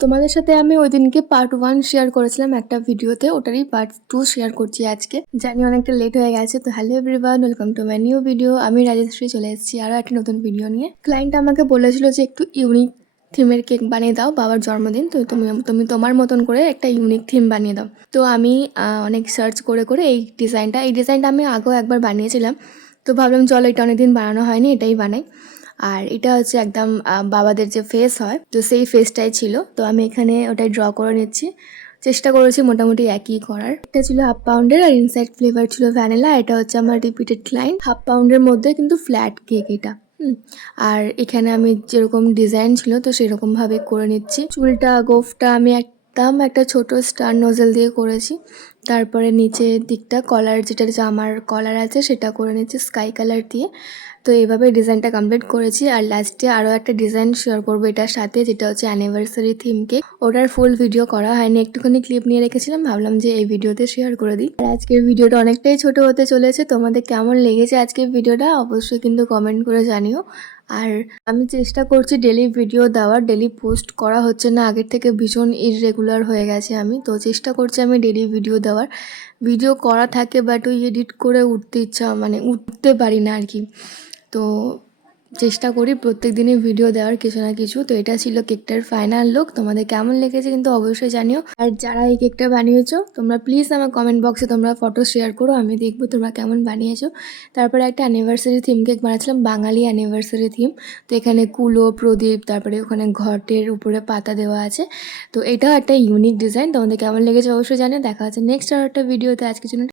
তোমাদের সাথে আমি ওই দিনকে পার্ট 1 শেয়ার করেছিলাম একটা ভিডিওতে, ওটারই পার্ট 2 শেয়ার করছি আজকে। জানি অনেকটা লেট হয়ে গেছে, তো hello everyone, welcome to my new video. আমি রাজশ্রী চলে এসেছি আরও একটা নতুন ভিডিও নিয়ে। ক্লায়েন্ট আমাকে বলেছিল যে একটু ইউনিক থিমের কেক বানিয়ে দাও, বাবার জন্মদিন, তো তুমি তোমার মতন করে একটা ইউনিক থিম বানিয়ে দাও। তো আমি অনেক সার্চ করে করে এই ডিজাইনটা আমি আগেও একবার বানিয়েছিলাম, তো ভাবলাম চলো এটা অনেকদিন বানানো হয়নি, এটাই বানাই। আর এটা হচ্ছে একদম বাবাদের যে ফেস হয়, তো সেই ফেসটাই ছিল, তো আমি এখানে ওটাই ড্র করে নিচ্ছি। চেষ্টা করেছি মোটামুটি একই করার। এটা ছিল 1/2 পাউন্ডের আর ইনসাইড ফ্লেভার ছিল ভ্যানিলা। এটা হচ্ছে আমার রিপিটেড ক্লায়েন্ট। 1/2 পাউন্ডের মধ্যে কিন্তু ফ্ল্যাট কেক এটা। আর এখানে আমি যেরকম ডিজাইন ছিল তো সেরকমভাবে করে নিচ্ছি। চুলটা গোফটা আমি একদম একটা ছোট স্টার নোজেল দিয়ে করেছি। তারপরে নিচের দিকটা কলার, যেটা জামার কলার আছে সেটা করে নিচ্ছি স্কাই কালার দিয়ে। তো এইভাবে ডিজাইনটা কমপ্লিট করেছি। আর লাস্টে আরও একটা ডিজাইন শেয়ার করবো এটার সাথে, যেটা হচ্ছে অ্যানিভার্সারি থিম কেক। ওটার ফুল ভিডিও করা হয়নি, একটুখানি ক্লিপ নিয়ে রেখেছিলাম, ভাবলাম যে এই ভিডিওতে শেয়ার করে দিই। আর আজকের ভিডিওটা অনেকটাই ছোট হতে চলেছে। তোমাদের কেমন লেগেছে আজকের ভিডিওটা অবশ্যই কিন্তু কমেন্ট করে জানিও। আর আমি চেষ্টা করছি ডেলি ভিডিও দেওয়ার, ডেলি পোস্ট করা হচ্ছে না, আগের থেকে ভীষণ ইররেগুলার হয়ে গেছে আমি, তো চেষ্টা করছি আমি ডেলি ভিডিও দেওয়ার। ভিডিও করা থাকে বাট ওই এডিট করে উঠতে পারি না আর কি। তো চেষ্টা করি প্রত্যেক দিনই ভিডিও দেওয়ার কিছু না কিছু। তো এটা ছিল কেকটার ফাইনাল লুক। তোমাদের কেমন লেগেছে কিন্তু অবশ্যই জানিও। আর যারা এই কেকটা বানিয়েছো তোমরা প্লিজ আমার কমেন্ট বক্সে তোমরা ফটো শেয়ার করো, আমি দেখবো তোমরা কেমন বানিয়েছো। তারপরে একটা অ্যানিভার্সারি থিম কেক বানাচ্ছিলাম, বাঙালি অ্যানিভার্সারি থিম। তো এখানে কুলো, প্রদীপ, তারপরে ওখানে ঘটের উপরে পাতা দেওয়া আছে। তো এটাও একটা ইউনিক ডিজাইন। তোমাদের কেমন লেগেছে অবশ্যই জানিও। দেখা হচ্ছে নেক্সট আর একটা ভিডিওতে। আজকের জন্য